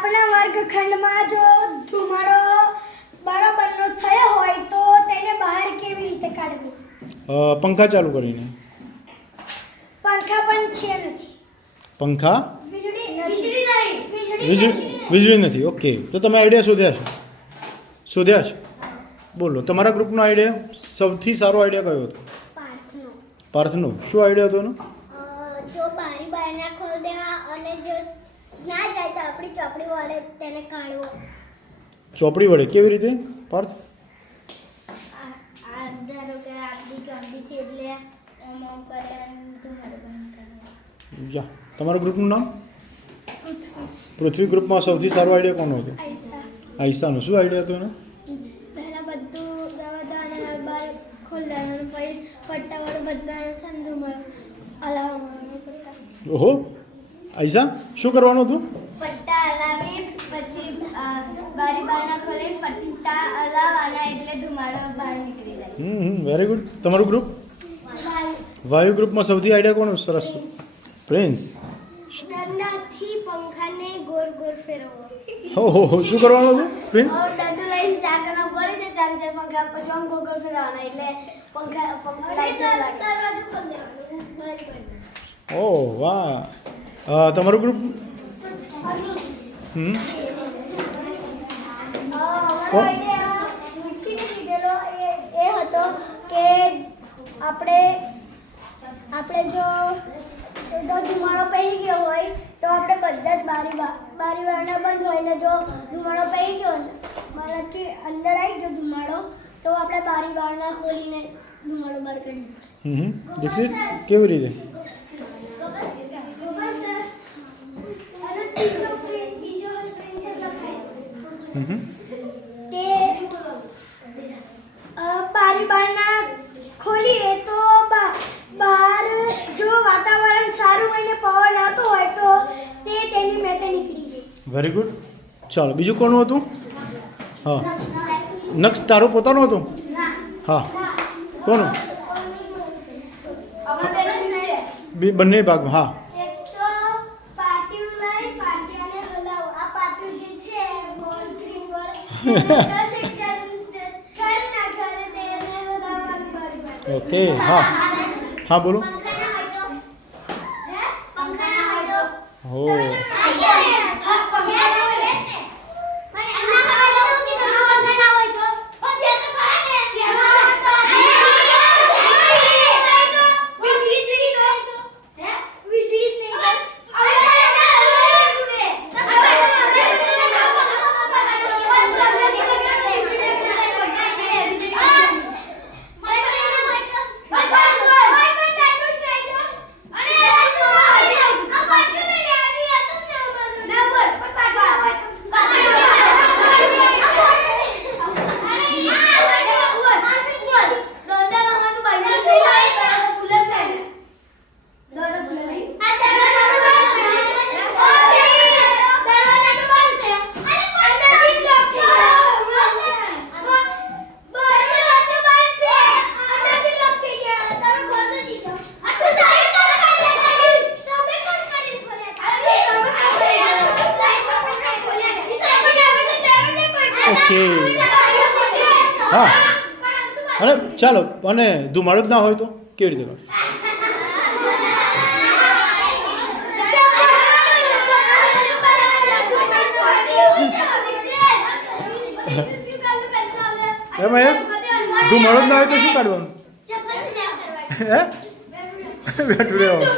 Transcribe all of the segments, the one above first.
આપણા વર્ગખંડમાં જો ધુમાડો બરાબરનો થયો હોય તો તેને બહાર કેવી રીતે કાઢવો? પંખા ચાલુ કરીને. પંખા પણ છે નથી. પંખા? વીજળી વીજળી વીજળી વીજળી નથી. ઓકે. તો તમે આઈડિયા શોધ્યા છે? શોધ્યા છે? બોલો. તમારા ગ્રુપનો આઈડિયા સૌથી સારો આઈડિયા કયો હતો? પાર્થનો. શું આઈડિયા હતો એનો? જો બારી બારણા ખોલ દેવા અને જો ના જાય તો આપણી વડે તેને કાઢવો. ચોપડી વડે કેવી રીતે? પાર્થ? યા તમારા ગ્રુપનું નામ? પૃથ્વી. ગ્રુપમાં સૌથી સારો આઈડિયા કોનો હતો? આઈસા આઈસાનો શું આઈડિયા હતો એનો? ઓહો. આઈસા શું કરવાનું હતું પટ્ટા હલાવી પછી અ, બારી બારણા ખોલી પટ્ટા હલાવવાના એટલે ધુમાડો બહાર નીકળી જાય. હમ હમ વેરી ગુડ તમારું ગ્રુપ વાયુ. ગ્રુપમાં સૌથી આઈડિયા કોણ સરસ. પ્રિન્સ દંડાથી પંખાને ગોર ગોર ફેરવવો. હો હો હો શું કરવાનું હતું? પ્રિન્સ દંડુ લઈને ચાકરના પડી જાય ચાર ચાર પંખા પછી આમ ગોગલ ફેરવાના એટલે પંખા પંખા લાઈટ દરવાજો ખોલ દેવાનો ઓ વાહ. તમારું ગ્રુપ હમ? એ એ હતો કે આપણે આપણે જો જો ધુમાડો પડી ગયો હોય તો આપણે બધા જ બારી બારી બારણા બંધ હોય ને જો ધુમાડો પડી ગયો ને મતલબ કે અંદર આવી ગયો ધુમાડો તો આપણે બારી ખોલીને ધુમાડો બહાર કાઢી શકીએ. દીક્ષિત કેવી રીતે? ગોપાલ સર અને બીજો પ્રિન્ટ બીજો પ્રિન્ટ લખાય હમ હમ. તે અ, બારી બારણા ખોલીએ તો બા- બહાર જો વાતાવરણ સારું હોય ને પવન આવતો હોય તો તે તેની મેતે નીકળી જાય વેરી ગુડ ચાલો બીજું કોનું હતું? હા. નક્ષ તારું પોતાનું હતું? હા. કોનું? બંને ભાગમાં હા. ઓકે હા. હા. બોલો. પાટિયાને હલાવો આ પાટિયું જે છે બોલ ગ્રીન બોલ દસ એક જણ કરી નાખે અને તેને હલાવવાનું બારી બારણા. ઓકે હા હા બોલો પંખાના હોય તો હે પંખાના હોય તો હો હા પંખાના છે ને પણ એમના હોય તો કે ના પંખાના હોય તો ઓ છે તો ખરા ને વીજળી નહીં તો હે વીજળી નહીં ઓકે. હા. અને ચાલો અને ધુમાડો જ ના હોય તો કેવી રીતે કરો? એ મહેશ? ધુમાડો જ ના હોય તો શું કાઢવાનું? હે? બેઠું રહેવાનું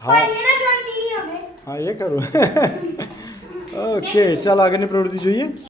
હા. હા એ ખરું. ઓકે ચાલો આગળની પ્રવૃત્તિ જોઈએ.